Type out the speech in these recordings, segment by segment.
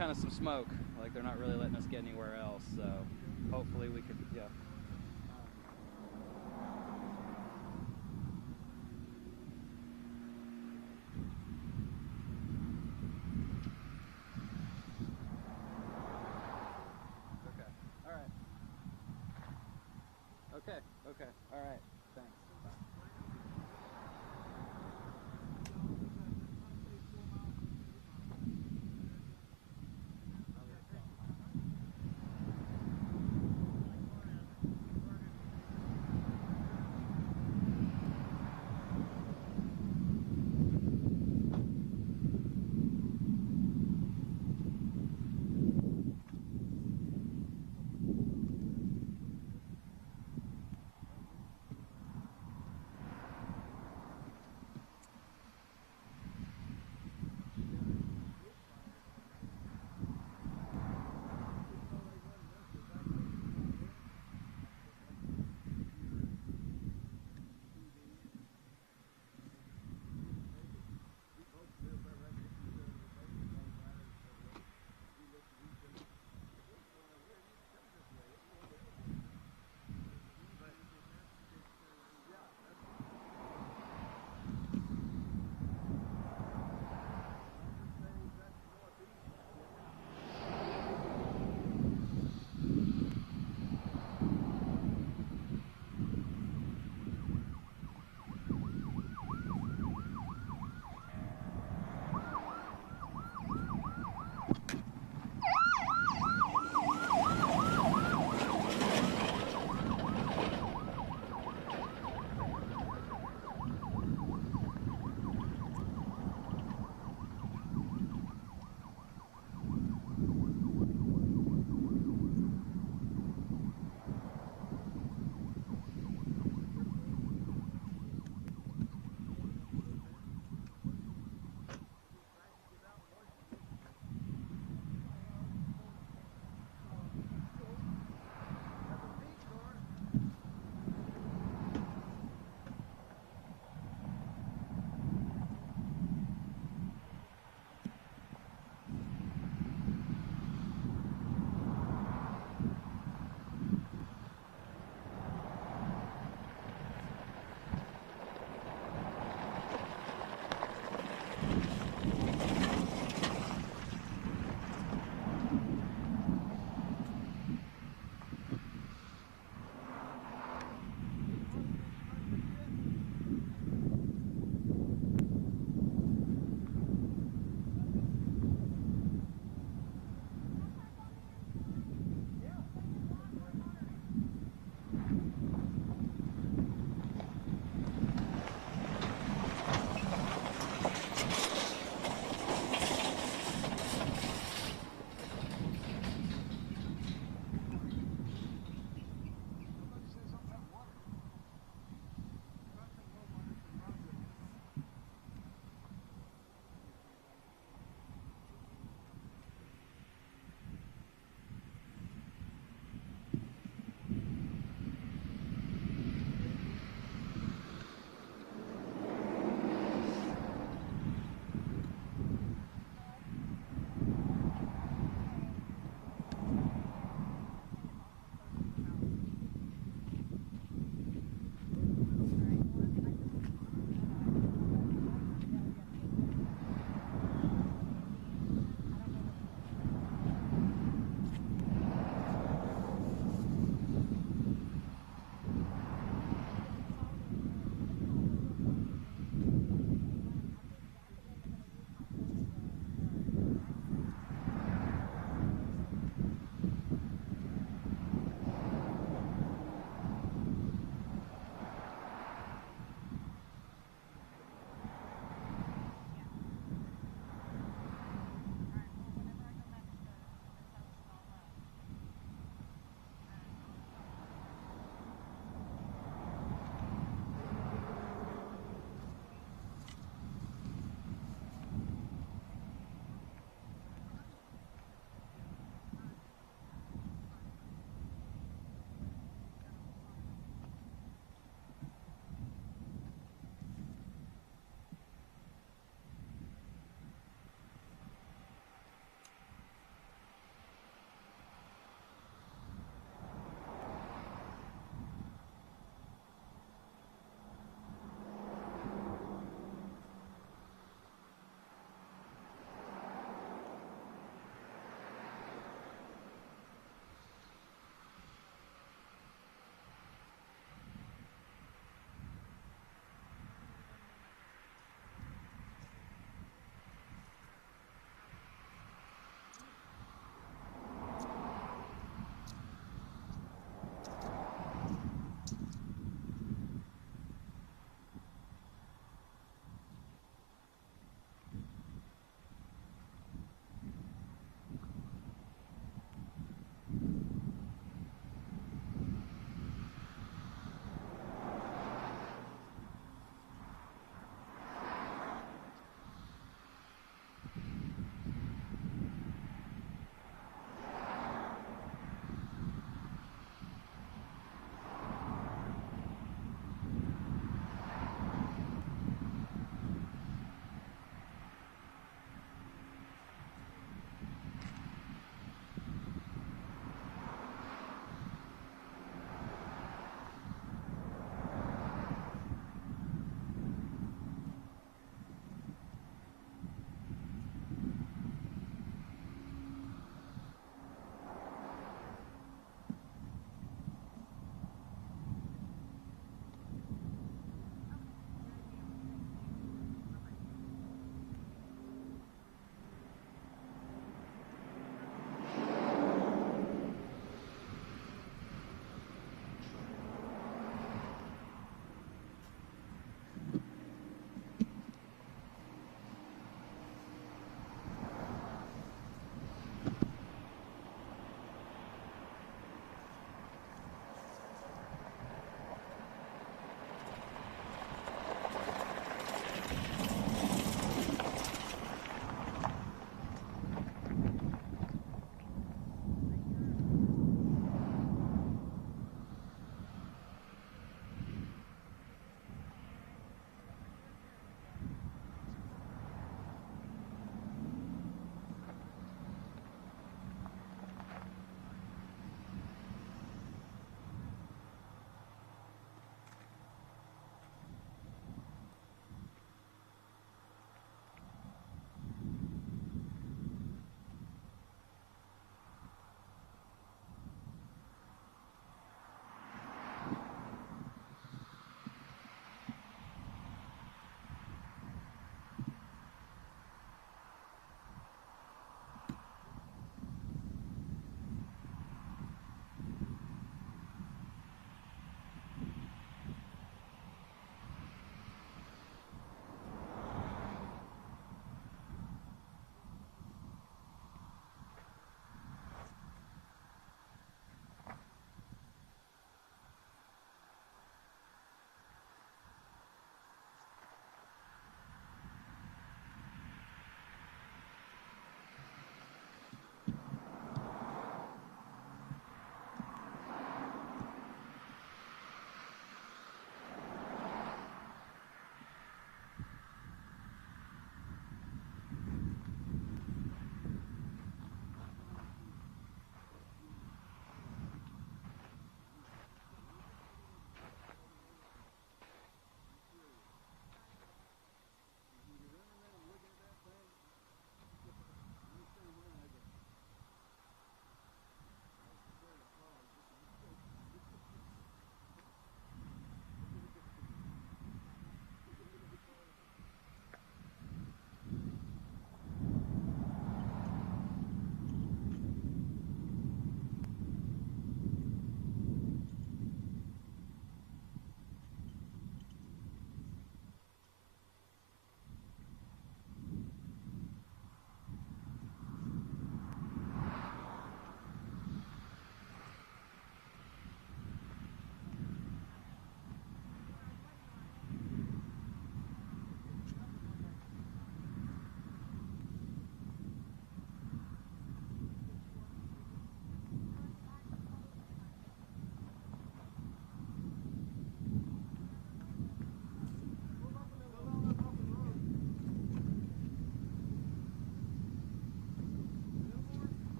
kind of some smoke. Like they're not really letting us get anywhere else. So hopefully we could, yeah. Okay. All right. Okay. Okay. All right. Thanks. Bye.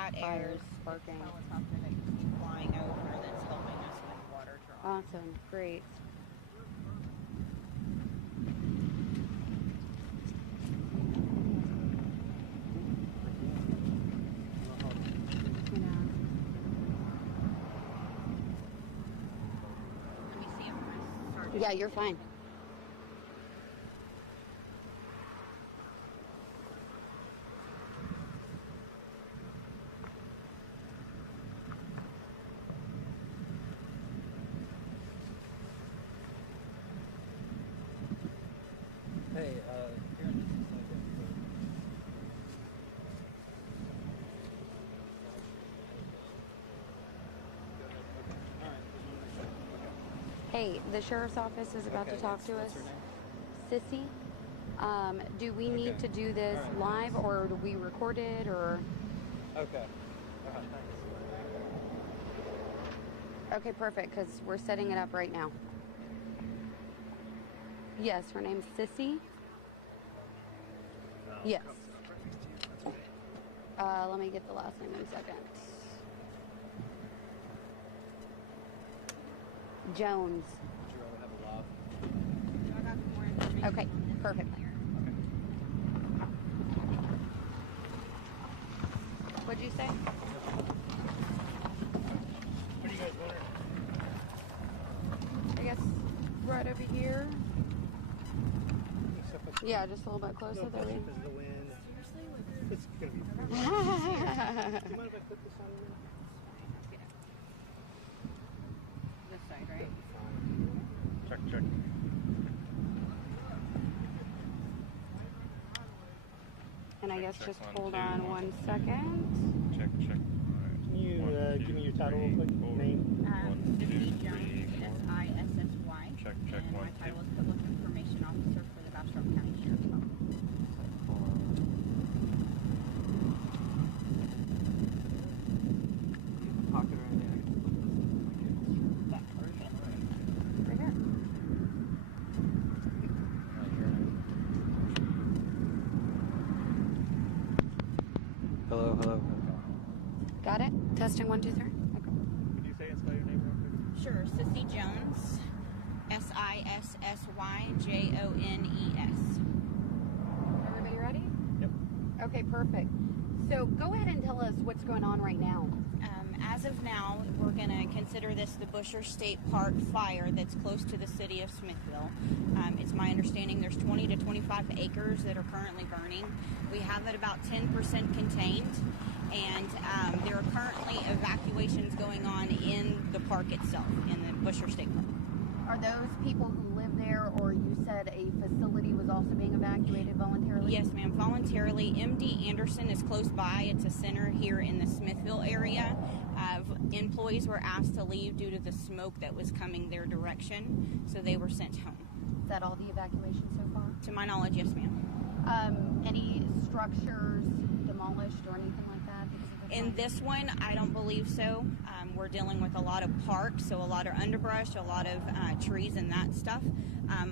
that air is sparking. helicopter that you see flying over that's helping us with water draw. Awesome, great. Let me see if my sergeant. Yeah, you're fine. Hey, Karen, this is like Hey, the sheriff's office is about to talk to us. What's her name? Sissy, do we need to do this All right. live, or do we record it, or? Okay. All right, thanks. Okay, perfect, because we're setting it up right now. Yes, her name's Sissy. Yes. Let me get the last name in a second. Jones. Would you rather have a laugh? I got more information. Okay, on this perfect. earlier. What'd you say? What are you guys wondering? I guess right over here. Except for Yeah, just a little bit closer. no, There we because of the wind. It's gonna be. Do you go. mind if I put this on a minute? This side, right? Check. And I guess Check, just one, hold two, on 1 second. Check. Can you One, two, give me your title real three, quick? four. Name? Sissy two, Jones, three, four. SISSY. Check, And one, my title two. is Public Information Officer for the Bastrop County Sheriff's Office. Pocket or anything? Right here. Hello. Got it? Testing 1, 2, 3. Okay. Could you say and spell your name real quick? Sure, Sissy Jones, SISSYJONES. Everybody ready? Yep. Okay, perfect. So go ahead and tell us what's going on right now. As of now, we're going to consider this the Busher State Park fire that's close to the city of Smithville. It's my understanding there's 20 to 25 acres that are currently burning. We have it about 10% contained, and there are currently evacuations going on in the park itself, in the Busher State Park. Are those people who live there, or you said a facility was also being evacuated voluntarily? Yes, ma'am, voluntarily. MD Anderson is close by. It's a center here in the Smithville area. Employees were asked to leave due to the smoke that was coming their direction, so they were sent home. Is that all the evacuation so far? To my knowledge, yes, ma'am. Any structures demolished or anything like that? In this one, I don't believe so. We're dealing with a lot of parks, so a lot of underbrush, a lot of trees and that stuff.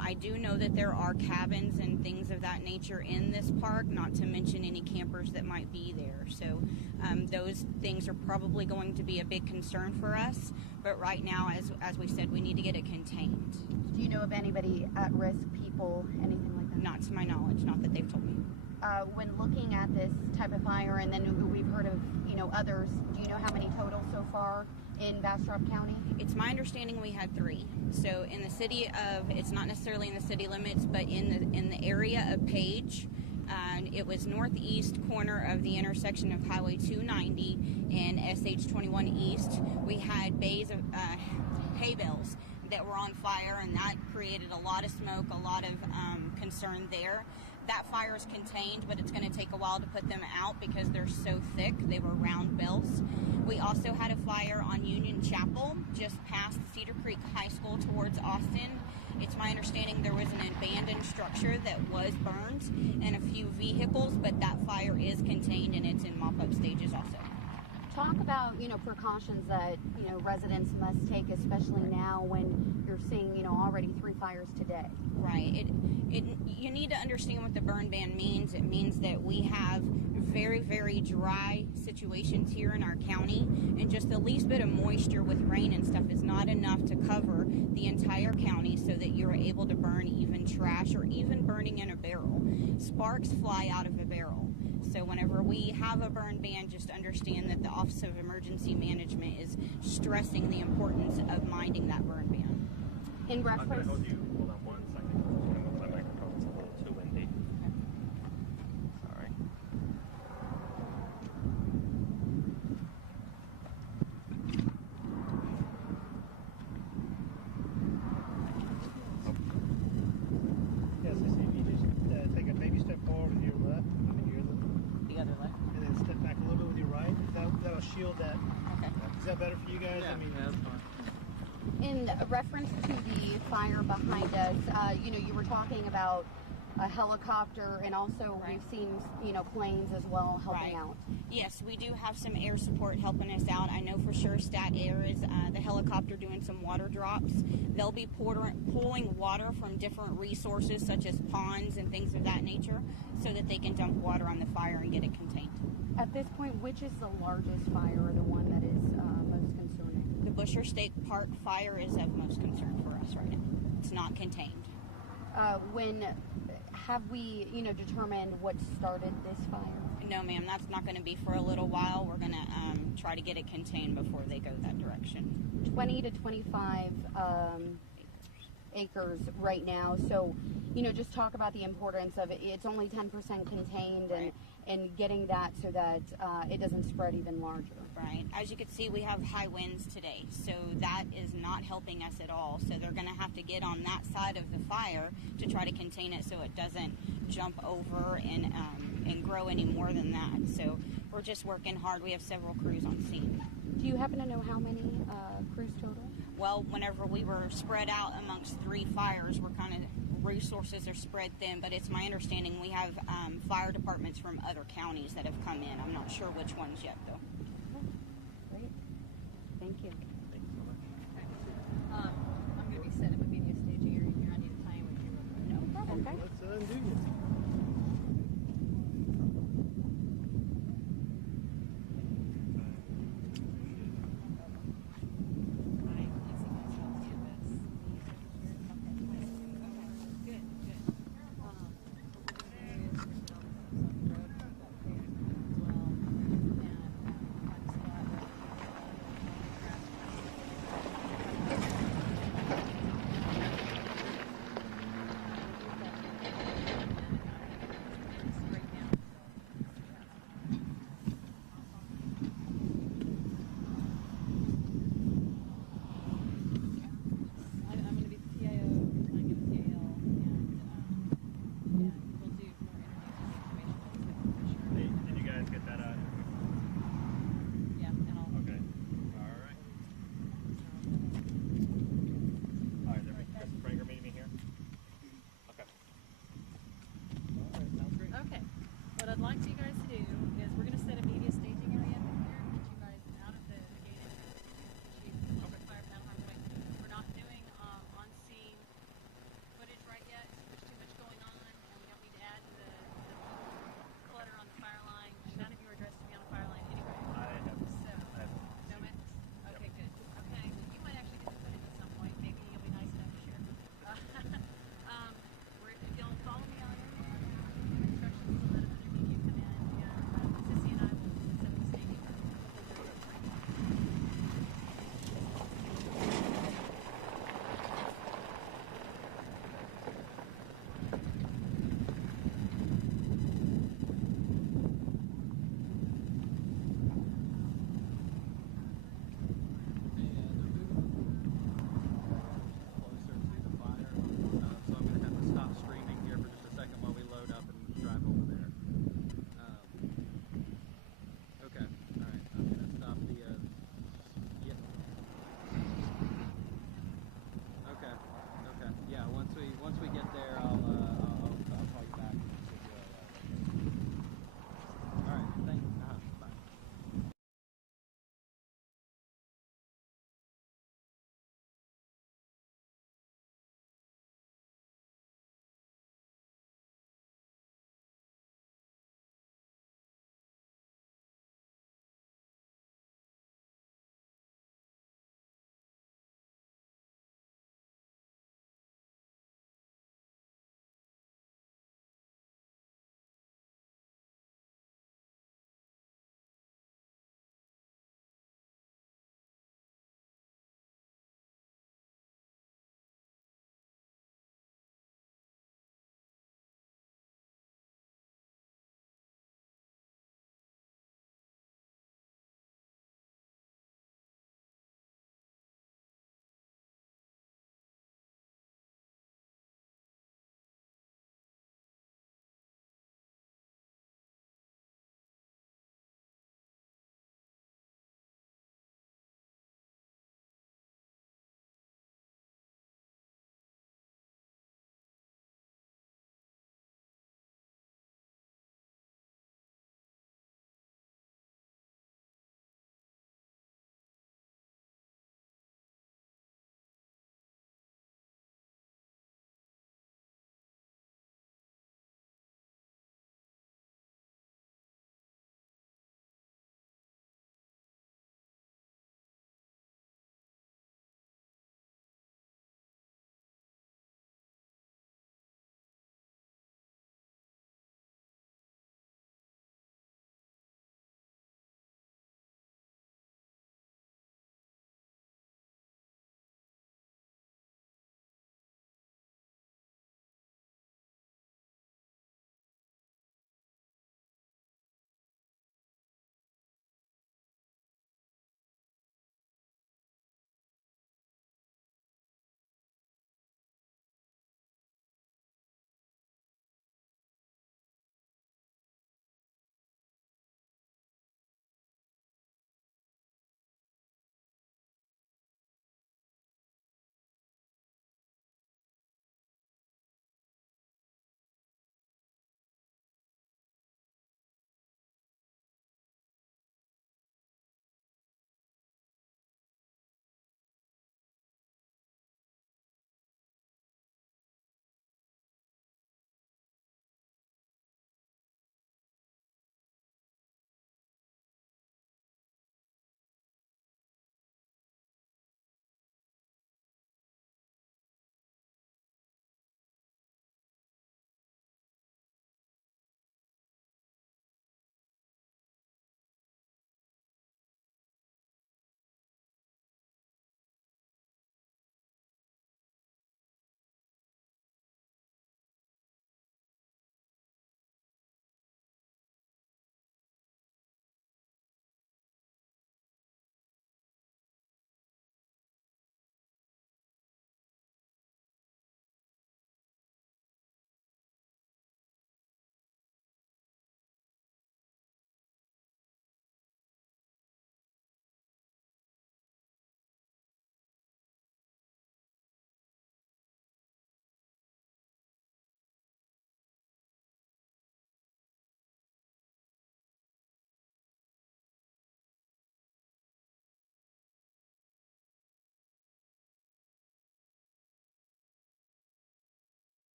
I do know that there are cabins and things of that nature in this park, not to mention any campers that might be there. So those things are probably going to be a big concern for us. But right now, as we said, we need to get it contained. Do you know of anybody at risk, people, anything like that? Not to my knowledge, not that they've told me. When looking at this type of fire, and then we've heard of, others, do you know how many total so far in Bastrop County? It's my understanding we had 3. So in the city of, it's not necessarily in the city limits, but in the area of Page, it was northeast corner of the intersection of Highway 290 and SH 21 East. We had bays of hay bales that were on fire, and that created a lot of smoke, a lot of concern there. That fire is contained, but it's going to take a while to put them out because they're so thick. They were round bells. We also had a fire on Union Chapel, just past Cedar Creek High School towards Austin. It's my understanding there was an abandoned structure that was burned and a few vehicles, but that fire is contained and it's in mop-up stages also. Talk about, precautions that, residents must take, especially now when you're seeing, already 3 fires today. Right. You need to understand what the burn ban means. It means that we have very, very dry situations here in our county, and just the least bit of moisture with rain and stuff is not enough to cover the entire county so that you're able to burn even trash or even burning in a barrel. Sparks fly out of a barrel. So whenever we have a burn ban, just understand that the Office of Emergency Management is stressing the importance of minding that burn ban. In I'm going to reference, hold you. Hold on 1 second. My microphone's a little too windy. Sorry. Yes, I see. You just take a baby step forward with your left, and then your left, The other leg. and then step back a little bit with your right. That'll shield that. Okay. Is that better for you guys? Yeah, that's fine. in reference to the fire behind us, you were talking about a helicopter, and also Right. we've seen, planes as well helping Right. out. Yes, we do have some air support helping us out. I know for sure Stat Air is the helicopter doing some water drops. They'll be pulling water from different resources such as ponds and things of that nature so that they can dump water on the fire and get it contained. At this point, which is the largest fire, or the one that is most concerning? The Busher State Park fire is of most concern for us right now. It's not contained. When have we, determined what started this fire? No, ma'am, that's not going to be for a little while. We're going to try to get it contained before they go that direction. 20 to 25 acres right now. So, just talk about the importance of it. It's only 10% contained, Right. and getting that so that it doesn't spread even larger. Right. As you can see, we have high winds today, so that is not helping us at all. So they're going to have to get on that side of the fire to try to contain it so it doesn't jump over and grow any more than that. So we're just working hard. We have several crews on scene. Do you happen to know how many crews total? Well, whenever we were spread out amongst 3 fires, we're kind of resources are spread thin, but it's my understanding we have fire departments from other counties that have come in. I'm not sure which ones yet, though. Great. Thank you. Thank you so much. I'm going to be setting up a media staging area here. I need to tie in with you real quick. No problem. Okay. Let's undo you.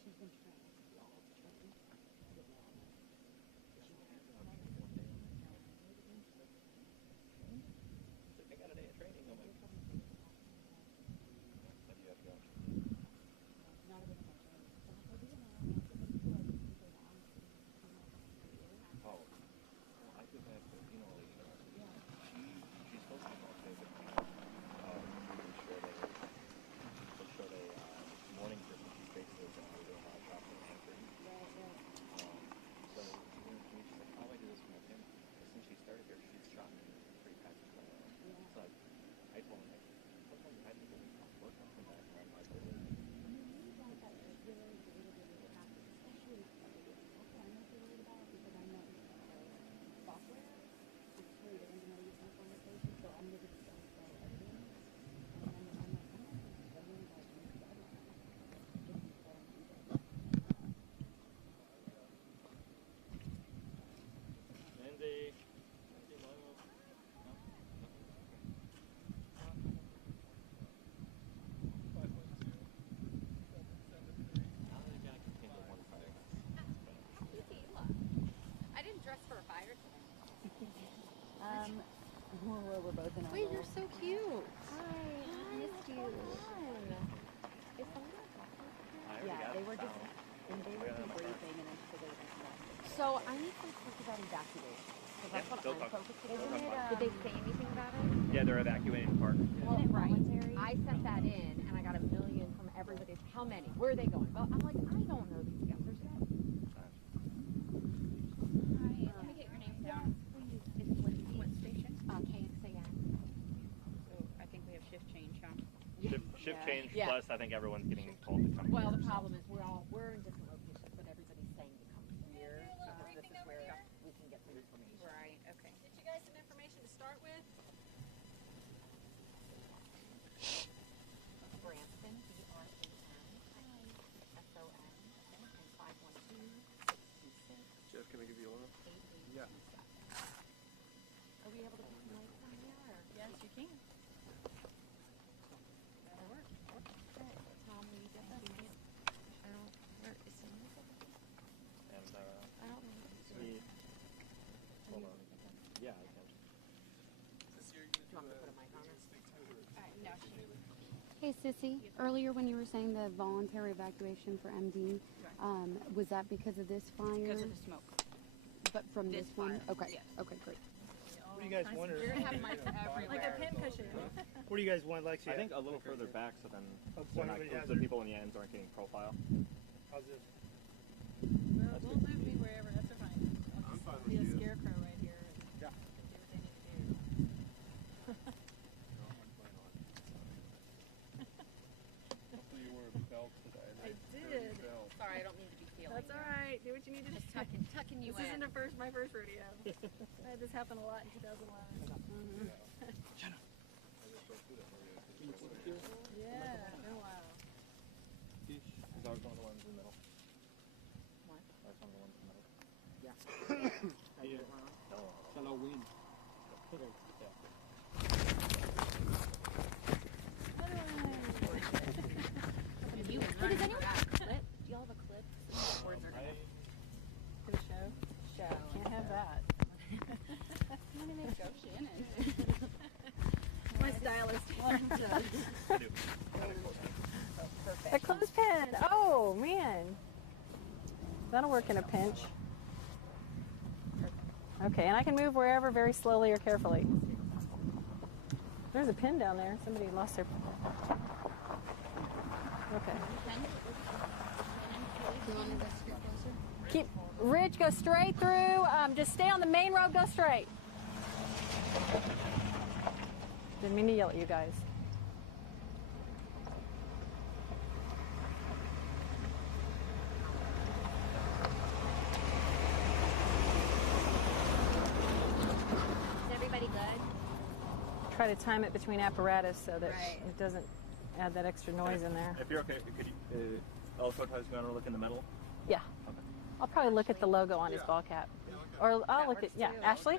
I got a day of training. I'm like, what do you have to go? Oh, I could have, you know, like, she's supposed to be okay, but we showed a morning person. She's basically going to do a lot of shopping and answering. So, she's like, how do I do this for my family? Since she started here, she's shopped 3 packs of chocolate. It's like, I told her, like, sometimes I think when we work on some back, I'm like, Lindsay, Lionel. No? How did I continue one fire? I didn't dress for a fire today. We're both in our Wait, you're so cute. Hi, I missed you. Yeah, they were just, and they were debriefing and then so they were going to come back. So I need some talk about evacuation. Because that's what I'm focusing on. Did they say anything about it? Yeah, they're evacuating the park. Well, right. I sent that in and I got a million from everybody. How many? Where are they going? Well, I'm like, I don't know these answers yet. Hi, let me get your name down. It's Lindsay. What station? KXAN. So I think we have shift change, huh? Shift change, Yeah. plus I think everyone's getting told to come. Well, the problem is we're in different locations, but everybody's saying to come here because this is where we can get some information. Right, okay. Get you guys some information to start with. Branston, BRANSON, and 512-626. Jeff, can I give you a little? Yeah. Are we able to put some lights on here? Or? Yes, you can. That'll work. Tom, will you get that? I don't. Where is it? And I don't know. Sweet. Hold on. Yeah, I can. Do you want me to put a mic on it? No, Hey, Sissy, earlier when you were saying the voluntary evacuation for MD, was that because of this fire? because of the smoke. But from this one? fire, Okay. yes. Okay, great. What do you guys want? You're gonna have mics everywhere. Like a pin cushion. What do you guys want, Lexi? I think a little further back, so then Oh, we're not, everybody has the their- people in the ends aren't getting profile. How's this? We'll move me wherever. That's fine. I'll just fine with be a you. scarecrow right here. And Yeah. do what they need to do. Hopefully you wore a belt today. I did. Sorry, I don't mean to be feeling. That's all right. Do what you need to do. Tucking you This isn't in. my first rodeo. I had this happen a lot in 2011. Yeah, been a while. Is ours one of the ones in the middle? What? Ours one of the ones in the middle? Yeah. Yeah. No. Hello, wind. Hey, does anyone have a clip? Do y'all have a clip? Some words are gonna For the show? show. Can't have that. Go Shannon. My stylist. I do. A clothespin. Oh, man. That'll work in a pinch. Okay, and I can move wherever very slowly or carefully. There's a pin down there. Somebody lost their. Okay. Keep Ridge, go straight through. Just stay on the main road. Go straight. Didn't mean to yell at you guys. Is everybody good? Try to time it between apparatus so that Right. it doesn't add that extra noise in there. If you're okay, could you, also, you want to look in the middle? Yeah. Okay. I'll probably look at the logo on his ball cap. Or I'll look at, yeah, Ashley?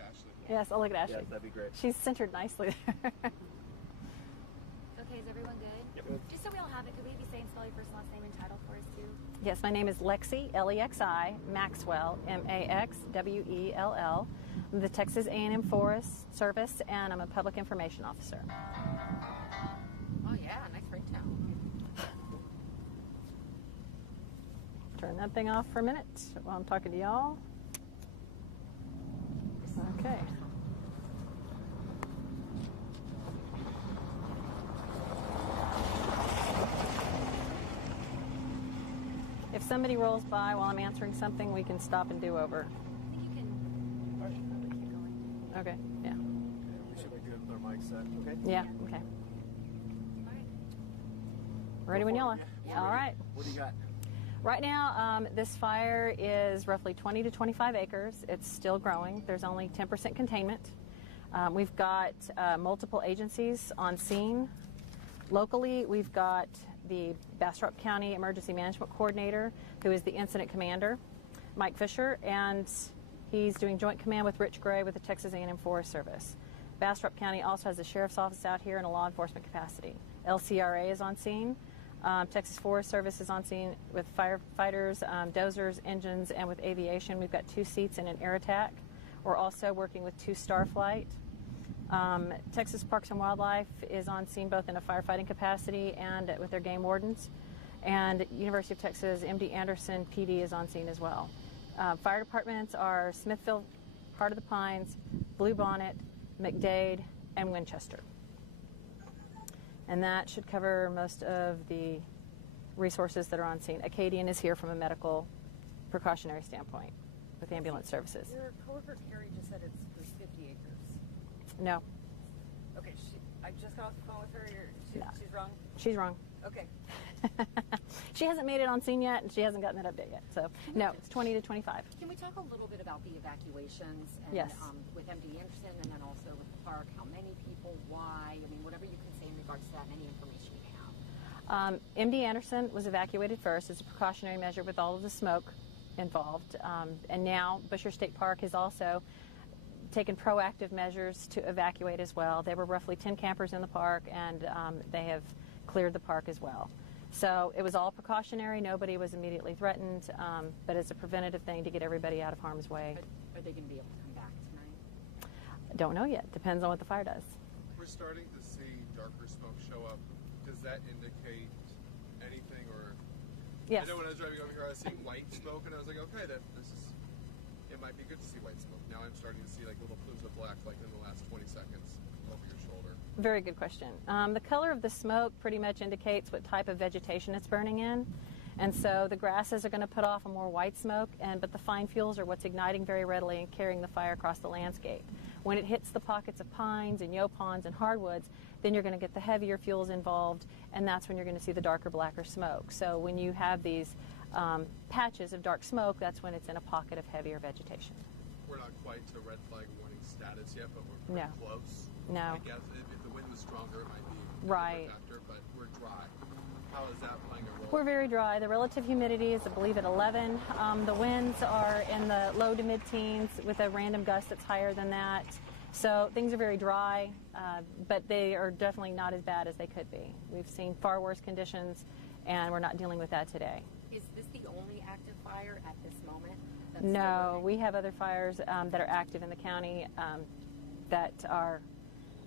Yes, I'll look at Ashley. Yes, that'd be great. She's centered nicely there. Okay, is everyone good? Yep. Just so we all have it, could we maybe say and spell your first and last name and title for us too? Yes, my name is Lexi, Lexi, Maxwell, Maxwell. I'm the Texas A&M Forest Service, and I'm a public information officer. Oh yeah, nice ringtone. Turn that thing off for a minute while I'm talking to y'all. Okay. If somebody rolls by while I'm answering something, we can stop and do over. Okay, yeah. We should be good with our mic set. Okay. Yeah, okay. Ready when y'all are. Yeah. All right. What do you got? Right now, this fire is roughly 20 to 25 acres. It's still growing. There's only 10% containment. We've got multiple agencies on scene. Locally, we've got the Bastrop County Emergency Management Coordinator, who is the incident commander, Mike Fisher, and he's doing joint command with Rich Gray with the Texas A&M Forest Service. Bastrop County also has a sheriff's office out here in a law enforcement capacity. LCRA is on scene. Texas Forest Service is on scene with firefighters, dozers, engines, and with aviation. We've got 2 seats in an air attack. We're also working with 2 Starflight. Texas Parks and Wildlife is on scene both in a firefighting capacity and with their game wardens. And University of Texas MD Anderson PD is on scene as well. Fire departments are Smithville, Heart of the Pines, Bluebonnet, McDade, and Winchester. And that should cover most of the resources that are on scene. Acadian is here from a medical precautionary standpoint with ambulance services. Your coworker Carrie just said it's 50 acres. No. Okay, I just got off the phone with her. She's wrong? She's wrong. Okay. She hasn't made it on scene yet, and she hasn't gotten that update yet. So, no, it's 20 to 25. Can we talk a little bit about the evacuations? And, Yes. With MD Anderson and then also with the fire, how many people, why? I mean, whatever you can say in regards to that, any information you have. MD Anderson was evacuated first as a precautionary measure with all of the smoke involved. And now Busher State Park has also taken proactive measures to evacuate as well. There were roughly 10 campers in the park, and they have cleared the park as well. So it was all precautionary. Nobody was immediately threatened, but it's a preventative thing to get everybody out of harm's way. Are they going to be able to come back tonight? Don't know yet. Depends on what the fire does. We're starting to see darker smoke show up. Does that indicate anything, or? Yes. I know when I was driving over here, I was seeing white smoke, and I was like, okay, it might be good to see white smoke. Now I'm starting to see like little plumes of black, like in the last 20 seconds over your shoulder. Very good question. The color of the smoke pretty much indicates what type of vegetation it's burning in. And so the grasses are going to put off a more white smoke, but the fine fuels are what's igniting very readily and carrying the fire across the landscape. When it hits the pockets of pines and yopons and hardwoods, then you're going to get the heavier fuels involved, and that's when you're going to see the darker, blacker smoke. So when you have these patches of dark smoke, that's when it's in a pocket of heavier vegetation. We're not quite to red flag warning status yet, but we're pretty close. No. I guess if the wind was stronger, it might be right. a factor, but we're dry. How is that playing a role? We're very dry. The relative humidity is, I believe, at 11. The winds are in the low to mid-teens with a random gust that's higher than that. So things are very dry, but they are definitely not as bad as they could be. We've seen far worse conditions, and we're not dealing with that today. Is this the only active fire at this moment? No, we have other fires that are active in the county that are,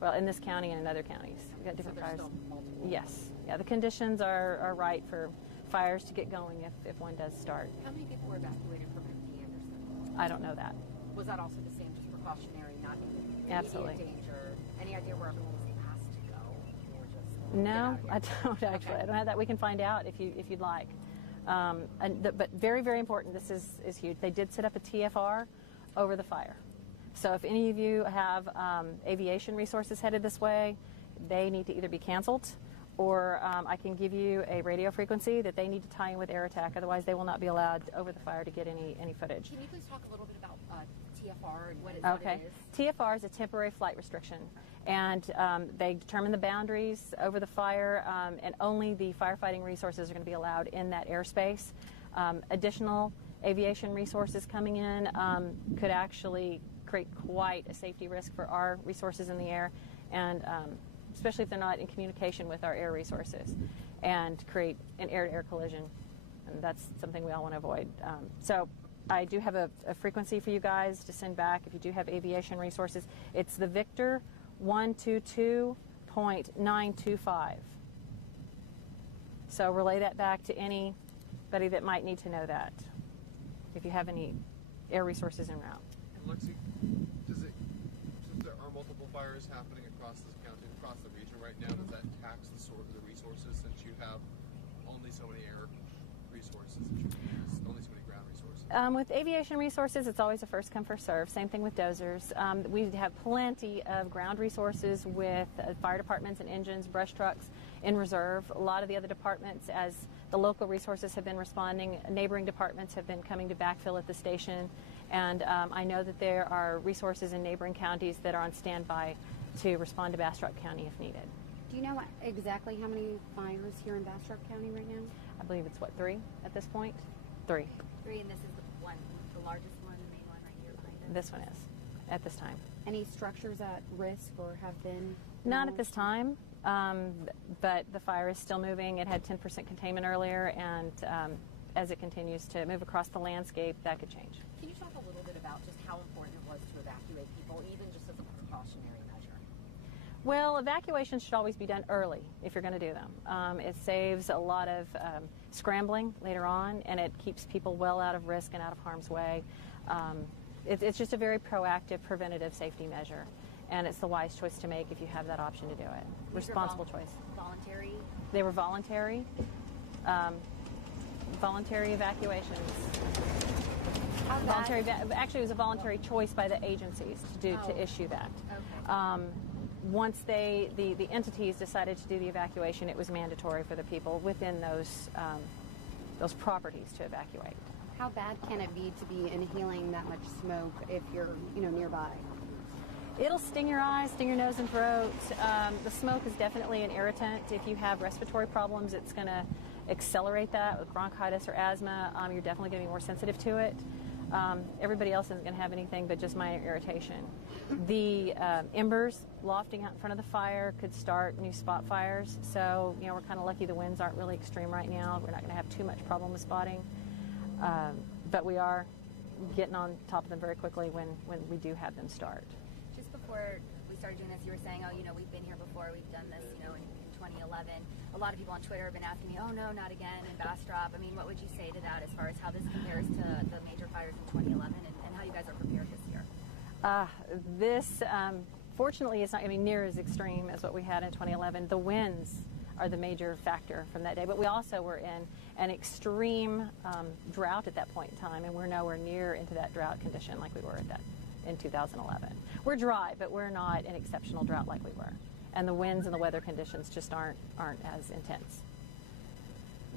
well, in this county and in other counties. We've got different fires. Still multiple. Yes. Yeah, the conditions are right for fires to get going if one does start. How many people were evacuated from MD Anderson? I don't know that. Was that also the same, just precautionary, not in Absolutely. danger? Any idea where everyone was asked to go? Or just No, I get out don't actually. Okay. I don't have that. We can find out if you'd like. But very, very important. This is huge. They did set up a TFR over the fire. So if any of you have aviation resources headed this way, they need to either be canceled, or I can give you a radio frequency that they need to tie in with air attack. Otherwise, they will not be allowed over the fire to get any footage. Can you please talk a little bit about TFR and what Okay. it is? TFR is a temporary flight restriction, and they determine the boundaries over the fire, and only the firefighting resources are going to be allowed in that airspace. Additional aviation resources coming in could actually create quite a safety risk for our resources in the air, and especially if they're not in communication with our air resources, and create an air-to-air collision and that's something we all want to avoid. So I do have a frequency for you guys to send back if you do have aviation resources. It's the Victor 122.925. So relay that back to anybody that might need to know that, if you have any air resources en route. And Lexi, since there are multiple fires happening across this county, across the region right now, does that tax the resources, since you have only so many air resources that you can use, only so many ground resources? With aviation resources, it's always a first come, first serve. Same thing with dozers. We have plenty of ground resources with fire departments and engines, brush trucks in reserve. A lot of the other departments, as the local resources have been responding, neighboring departments have been coming to backfill at the station. And I know that there are resources in neighboring counties that are on standby to respond to Bastrop County if needed. Do you know exactly how many fires here in Bastrop County right now? I believe it's, what, 3 at this point? 3. 3, and this is the largest one, the main one right here behind us. This one is, at this time. Any structures at risk or have been? Not at this time, but the fire is still moving. It had 10% containment earlier, and as it continues to move across the landscape, that could change. Can you talk a little bit about just how important it was to evacuate people, even just as a precautionary measure? Well, evacuations should always be done early if you're going to do them. It saves a lot of scrambling later on, and it keeps people well out of risk and out of harm's way. It's just a very proactive, preventative safety measure, and it's the wise choice to make if you have that option to do it. Responsible choice. Voluntary? They were voluntary. Voluntary evacuations. Actually, it was a voluntary choice by the agencies to issue that. Okay. Once the entities decided to do the evacuation, it was mandatory for the people within those properties to evacuate. How bad can it be to be inhaling that much smoke if you're, nearby? It'll sting your eyes, sting your nose and throat. The smoke is definitely an irritant. If you have respiratory problems, it's going to accelerate that with bronchitis or asthma. You're definitely going to be more sensitive to it. Everybody else isn't going to have anything but just minor irritation. The embers lofting out in front of the fire could start new spot fires. So, we're kind of lucky the winds aren't really extreme right now. We're not going to have too much problem with spotting. But we are getting on top of them very quickly when we do have them start. Just before we started doing this, you were saying, we've been here before, we've done this, in 2011. A lot of people on Twitter have been asking me, oh no, not again in Bastrop. I mean, what would you say to that as far as how this compares to the major fires in 2011 and how you guys are prepared this year? This, fortunately, is not going to be near as extreme as what we had in 2011. The winds are the major factor from that day, but we also were in an extreme drought at that point in time, and we're nowhere near into that drought condition like we were in 2011. We're dry, but we're not in exceptional drought like we were. And the winds and the weather conditions just aren't as intense.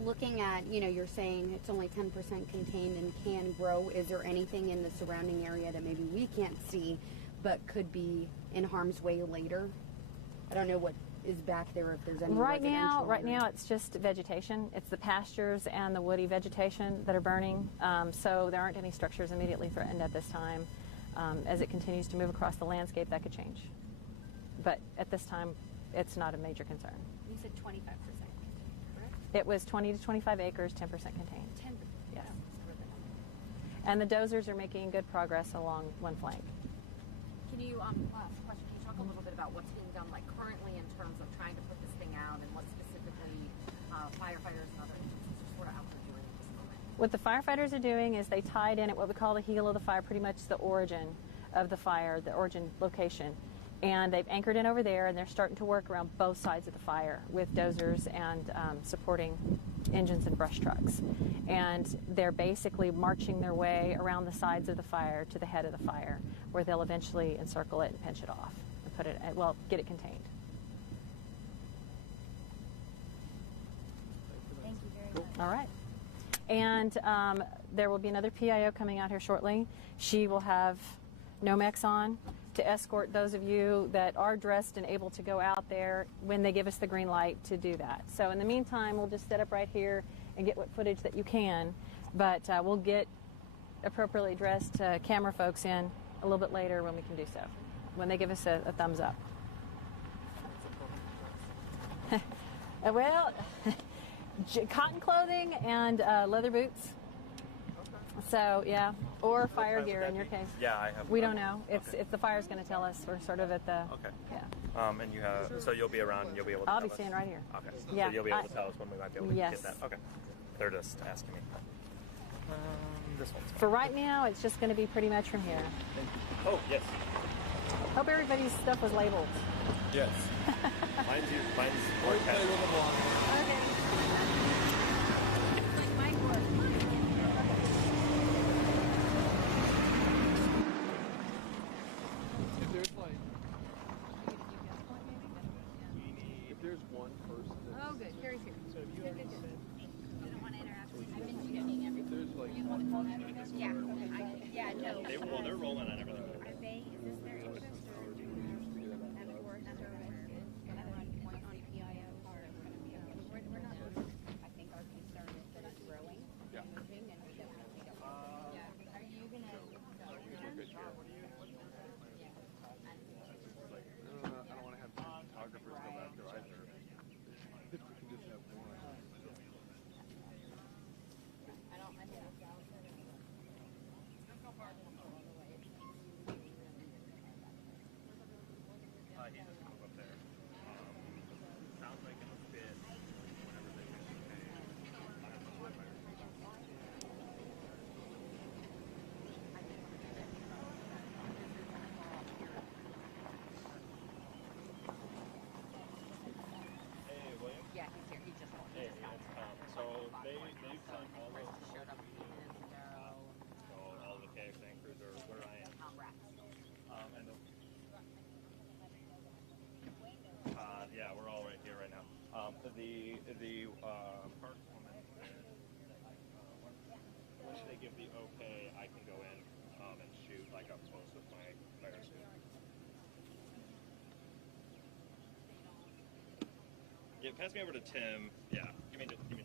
Looking at, you're saying it's only 10% contained and can grow. Is there anything in the surrounding area that maybe we can't see but could be in harm's way later? I don't know what is back there, if there's any Right now it's just vegetation. It's the pastures and the woody vegetation that are burning. So there aren't any structures immediately threatened at this time. As it continues to move across the landscape, that could change. But at this time, it's not a major concern. You said 25%, correct? It was 20 to 25 acres, 10% contained. 10%? Yes. And the dozers are making good progress along one flank. Can you, last question, can you talk a little bit about what's being done currently in terms of trying to put this thing out and what specifically firefighters and other agencies are sort of out there doing at this moment? What the firefighters are doing is they tied in at what we call the heel of the fire, pretty much the origin of the fire, the origin location. And they've anchored in over there, and they're starting to work around both sides of the fire with dozers and supporting engines and brush trucks. And they're basically marching their way around the sides of the fire to the head of the fire, where they'll eventually encircle it and pinch it off and put it, get it contained. Thank you very much. All right. And there will be another PIO coming out here shortly. She will have Nomex on to escort those of you that are dressed and able to go out there when they give us the green light to do that. So in the meantime, we'll just set up right here and get what footage that you can, but we'll get appropriately dressed camera folks in a little bit later when we can do so, when they give us a thumbs up. Well, Cotton clothing and leather boots. So yeah, or fire gear in your case. Yeah, I have. We don't know. It's the fire's going to tell us. We're sort of at the. Okay. Yeah. And you have. So you'll be around. You'll be able to. I'll tell be us. standing right here. Okay. Yeah, So you'll be able to tell us when we might be able to yes. get that. Okay. They're just asking me. This one's fine. For right now, it's just going to be pretty much from here. Oh yes. Hope everybody's stuff was labeled. Yes. mine's more Okay. If there's like, if there's one person that's, Oh, good. Gary's here. so if you Good, good, good. You don't want to interact with me. I've been shooting if everything. there's like one person that's Yeah. Yeah. No. they're rolling on everything. Are they? Is this their interest or do you have it work under point on PIO? We're not. I think our concern is that it's growing, moving, and we definitely don't. Yeah. Are you gonna? I don't want to have two photographers go back there either. If we can just have one. He just moved up there. Sounds like it'll fit whenever they wish to pay. Hey, William. Yeah, he's here. He just walked. Hey, it's so they've done all of so all the KX anchors are where I am. And yeah, we're all right here right now. The park woman, once they give the okay, I can go in and shoot like up close with my fire suit. Yeah, pass me over to Tim. Yeah, give me to Tim.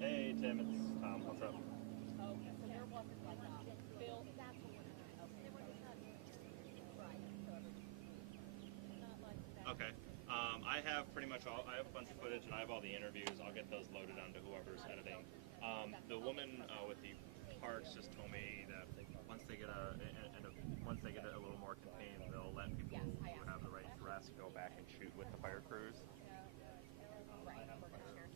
Hey Tim, it's Tom. What's up? Okay. I have pretty much all. I have a bunch of footage and I have all the interviews. I'll get those loaded onto whoever's editing. The woman with the parks just told me that once they get once they get it a little more contained, they'll let people who have the right dress go back and shoot with the fire crews. I have a fire.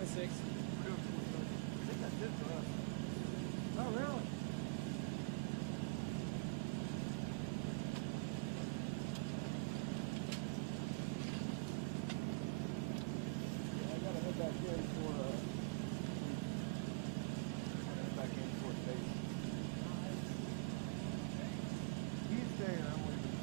5 and 6. I think that's it for us. Oh, really? Yeah, I gotta head back in for, head back in for base. He's staying, I'm leaving.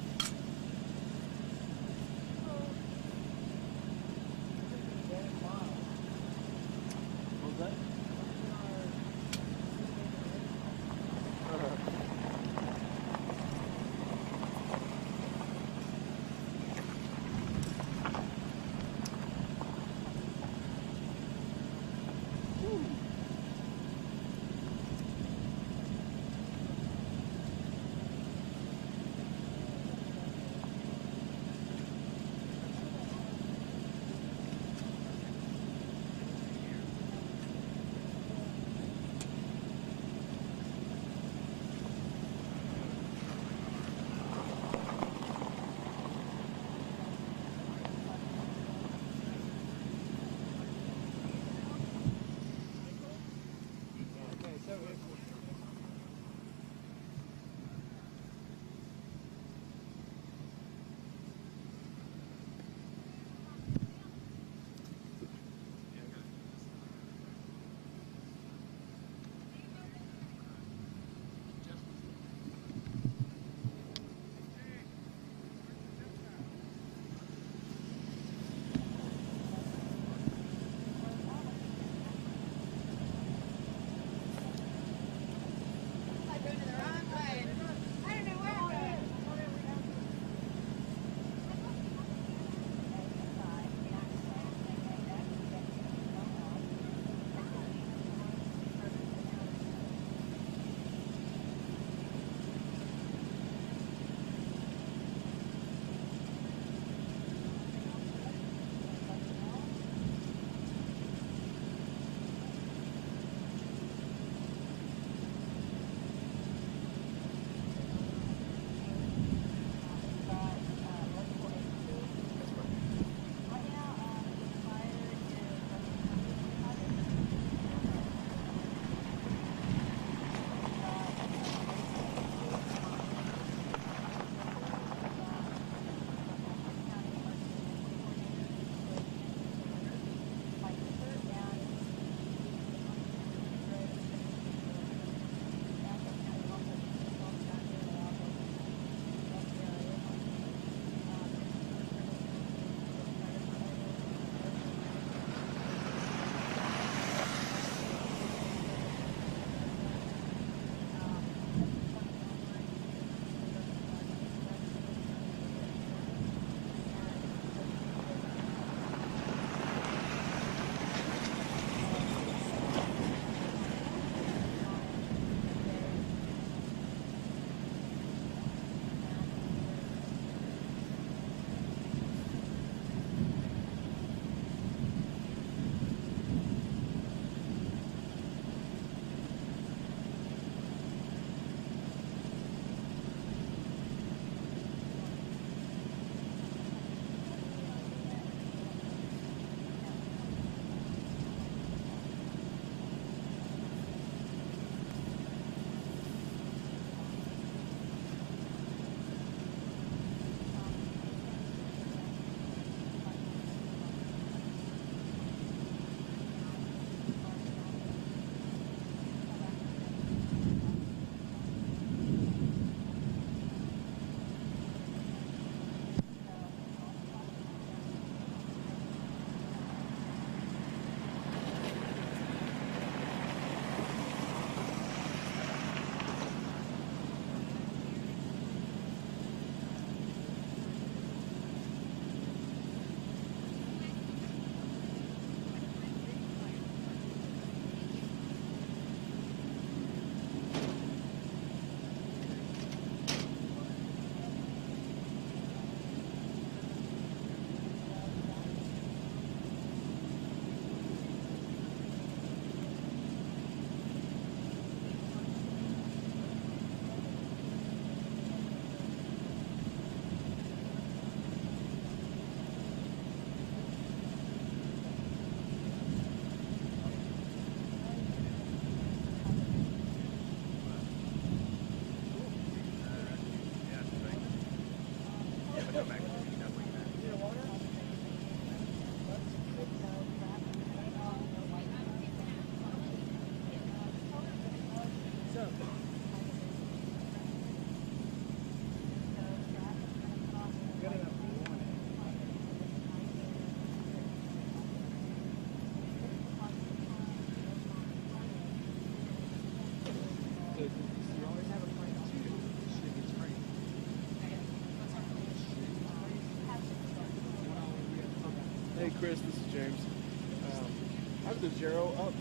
have the Zero up.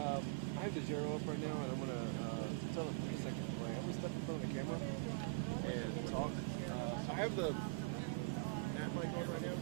I have the Zero up right now, and I'm gonna tell a 3-second delay. I'm gonna step in front of the camera and talk. So I have the Nat mic on right now.